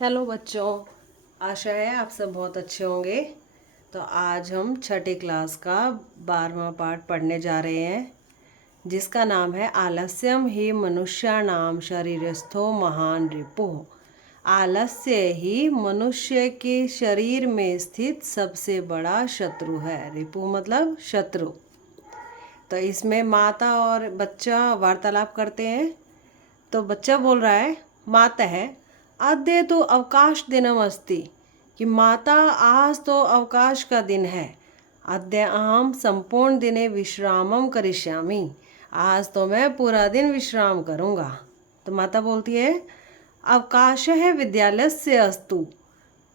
Hello बच्चों, आशा है आप सब बहुत अच्छे होंगे। तो आज हम छठी क्लास का 12वां पाठ पढ़ने जा रहे हैं, जिसका नाम है आलस्यम ही मनुष्याणाम शरीरस्थो महान रिपुः। आलस्य ही मनुष्य के शरीर में स्थित सबसे बड़ा शत्रु है। रिपु मतलब शत्रु। तो इसमें माता और बच्चा वार्तालाप करते हैं। तो बच्चा बोल रहा है, माता है अद्य तो अवकाश दिनम अस्ति, कि माता आज तो अवकाश का दिन है। अद्य अहम संपूर्ण दिने विश्रामम करिष्यामि, आज तो मैं पूरा दिन विश्राम करूँगा। तो माता बोलती है, अवकाश है विद्यालयस्य अस्तु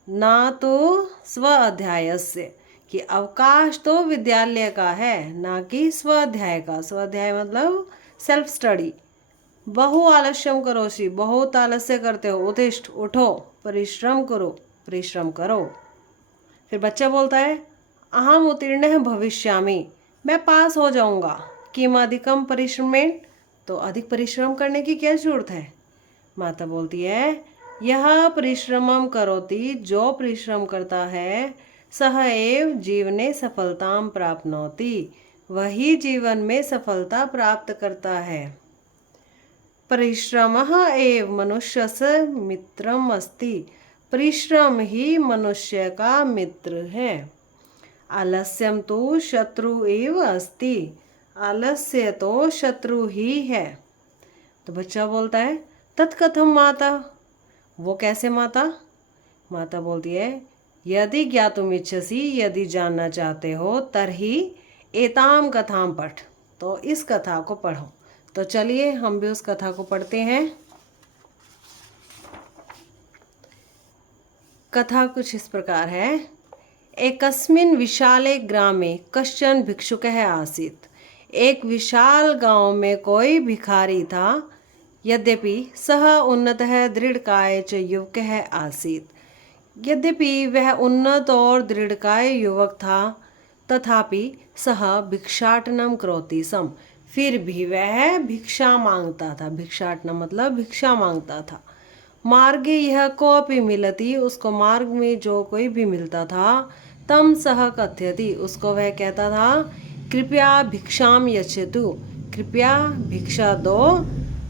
ना तो स्व अध्यायस्य, कि अवकाश तो विद्यालय का है ना कि स्वाध्याय का। स्वाध्याय मतलब सेल्फ स्टडी। बहु आलस्यम करोसि, बहुत आलस्य करते हो, उत्तिष्ठ उठो, परिश्रम करो, परिश्रम करो। फिर बच्चा बोलता है, अहम उत्तीर्ण भविष्यामि, मैं पास हो जाऊंगा। किम अधिकम परिश्रमेण, तो अधिक परिश्रम करने की क्या जरूरत है। माता बोलती है, यह परिश्रमम करोति, जो परिश्रम करता है, सह एव जीवने सफलताम प्राप्नोति, वही जीवन में सफलता प्राप्त करता है। परिश्रमः एव मनुष्यस्य मित्रम अस्ति, परिश्रम ही मनुष्य का मित्र है। आलस्यम तो शत्रु एव अस्ति, आलस्य तो शत्रु ही है। तो बच्चा बोलता है, तत्कथम माता, वो कैसे माता। माता बोलती है, यदि ज्ञातुम इच्छसि, यदि जानना चाहते हो, तरही एताम कथाम पठ, तो इस कथा को पढ़ो। तो चलिए हम भी उस कथा को पढ़ते हैं। कथा कुछ इस प्रकार है। एकस्मिन् विशाले ग्रामे कश्चन भिक्षुकः आसीत्, एक विशाल गांव में कोई भिखारी था। यद्यपि सः उन्नतः दृढ़काय च युवकः आसीत्, यद्यपि वह उन्नत और दृढ़काय युवक था, तथापि सः भिक्षाटनम करोति स्म, फिर भी वह भिक्षा मांगता था। भिक्षाटनम मतलब भिक्षा मांगता था। मार्गे यह कोपि मिलती, उसको मार्ग में जो कोई भी मिलता था, तम सह कथयति, उसको वह कहता था, कृपया भिक्षाम यच्छतु, कृपया भिक्षा दो।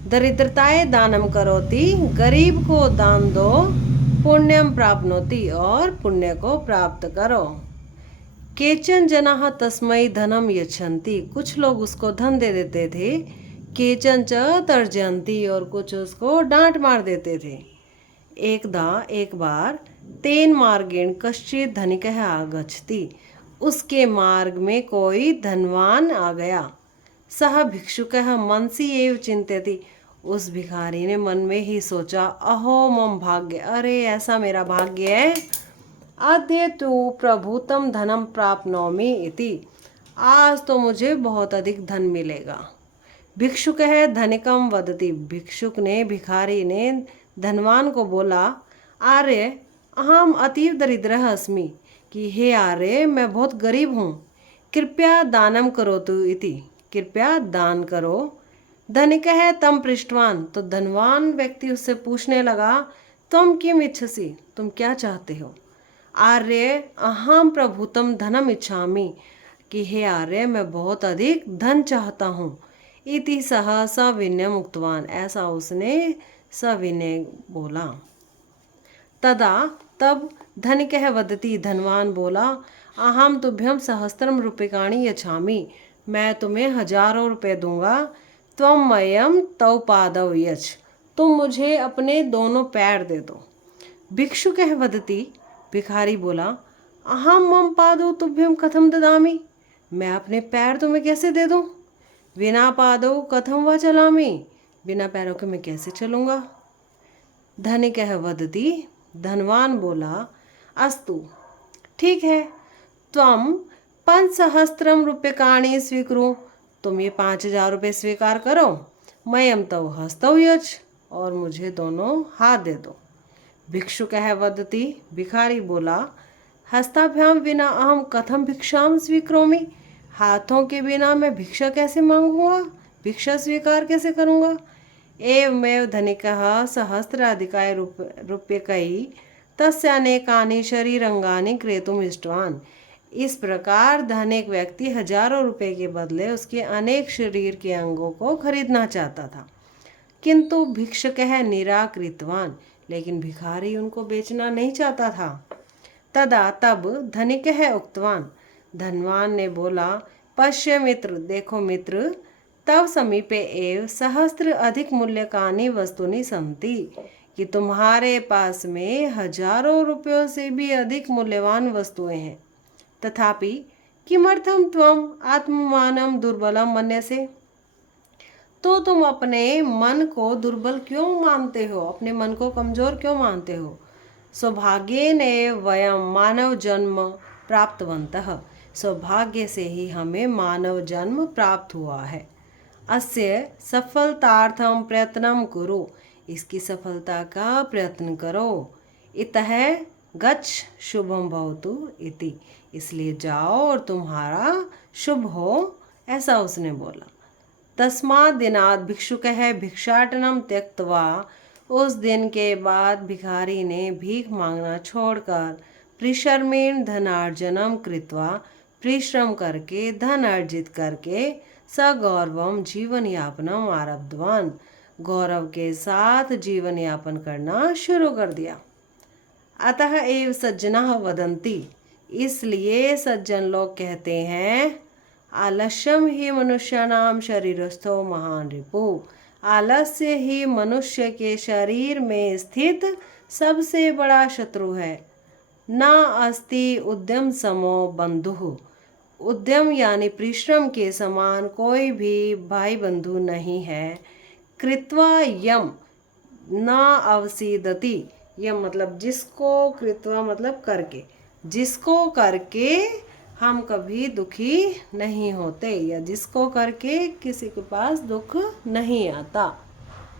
दरिद्रताय दानम करोति, गरीब को दान दो। पुण्यम प्राप्नोति, और पुण्य को प्राप्त करो। केचन जनाः तस्मै धनम यच्छन्ति, कुछ लोग उसको धन दे देते थे। केचन च तर्जयन्ति, और कुछ उसको डांट मार देते थे। एक बार तेन मार्गेण कश्चित् धनिकः आगच्छति, उसके मार्ग में कोई धनवान आ गया। सह भिक्षुकः मनसि एव चिंत्यति, उस भिखारी ने मन में ही सोचा, अहो मम भाग्य, अरे ऐसा मेरा भाग्य है। अद्य तु प्रभूतम धनम प्राप्नोमि इति, आज तो मुझे बहुत अधिक धन मिलेगा। भिक्षुकः धनिकम वदति, भिक्षुक ने भिखारी ने धनवान को बोला, आर्य अहम अतीव दरिद्रः अस्मि, कि हे आर्य मैं बहुत गरीब हूँ। कृपया दानम करोतु इति, कृपया दान करो। धनिकः तम पृष्ठवान, तो धनवान व्यक्ति उससे पूछने लगा, तुम किम इच्छसि, तुम क्या चाहते हो। आर्य अहम प्रभुतम धनम इच्छामि, कि हे आर्य मैं बहुत अधिक धन चाहता हूँ। इति सह सविनय मुक्तवान, ऐसा उसने सविनय बोला। तदा तब धनिकः वदति, धनवान बोला, अहम तुभ्यम सहस्त्रम रूप्यकाणि यच्छामि, मैं तुम्हें हजारों रुपए दूंगा। त्वं मह्यं तौ पादौ यच्छ, तुम मुझे अपने दोनों पैर दे दो। भिक्षुकः वदति, भिखारी बोला, अहम मम पादौ तुभ्यम कथम ददामि, मैं अपने पैर तुम्हें कैसे दे दूं। बिना पादौ कथम वा चलामि, बिना पैरों के मैं कैसे चलूँगा। धनिकः वदति, धनवान बोला, अस्तु ठीक है, त्वं 5,000 रूप्यकाणि स्वीकुरु, तुम ये 5,000 रुपये स्वीकार करो। मह्यं तौ हस्तौ यच्छ, और मुझे दोनों हाथ दे दो। भिक्षुकः वदति, भिखारी बोला, हस्ताभ्याम विना अहम कथम भिक्षाम स्वीकरोमि, हाथों के बिना मैं भिक्षा कैसे मांगूंगा, भिक्षा स्वीकार कैसे करूंगा। एवमेव धनिकः सहस्राधिकाय रूप्यकै तस्य अनेकानि शरीरंगानि क्रेतुम इष्टवान। इस प्रकार धनिक व्यक्ति हजारों रुपए के बदले उसके अनेक शरीर के अंगों को खरीदना चाहता था। किंतु भिक्षुकः निराकृतवान, लेकिन भिखारी उनको बेचना नहीं चाहता था। तदा तब धनिकः उक्तवान, धनवान ने बोला, पश्य मित्र, देखो मित्र, तव समीपे एव सहस्त्र अधिक मूल्यकानि वस्तुनि सन्ति, कि तुम्हारे पास में हजारों रुपयों से भी अधिक मूल्यवान वस्तुएं हैं। तथापि किमर्थम त्वम आत्ममानम दुर्बलम मन्यसे, तो तुम अपने मन को दुर्बल क्यों मानते हो, अपने मन को कमजोर क्यों मानते हो। सौभाग्येन वयम मानव जन्म प्राप्तवन्तः, सौभाग्य से ही हमें मानव जन्म प्राप्त हुआ है। अस्य सफलतार्थम प्रयत्नं कुरु, इसकी सफलता का प्रयत्न करो। इतः गच्छ शुभम भवतु इति, इसलिए जाओ और तुम्हारा शुभ हो, ऐसा उसने बोला। तस्मात् दिनात् भिक्षुकः भिक्षाटनं त्यक्त्वा, उस दिन के बाद भिखारी ने भीख मांगना छोड़कर परिश्रमेण धनार्जनम कृत्वा, परिश्रम करके धन अर्जित करके सगौरवम जीवन यापनम आरब्धवान, गौरव के साथ जीवन यापन करना शुरू कर दिया। अतः एव सज्जनाः वदन्ति, इसलिए सज्जन लोग कहते हैं, आलस्यम ही मनुष्याणाम शरीरस्थो महान रिपु, आलस्य ही मनुष्य के शरीर में स्थित सबसे बड़ा शत्रु है। न अस्ति उद्यम समो बंधु, उद्यम यानी परिश्रम के समान कोई भी भाई बंधु नहीं है। कृत्वा यम न अवसीदति, यम मतलब जिसको, कृत्वा मतलब करके, जिसको करके हम कभी दुखी नहीं होते, या जिसको करके किसी के पास दुख नहीं आता।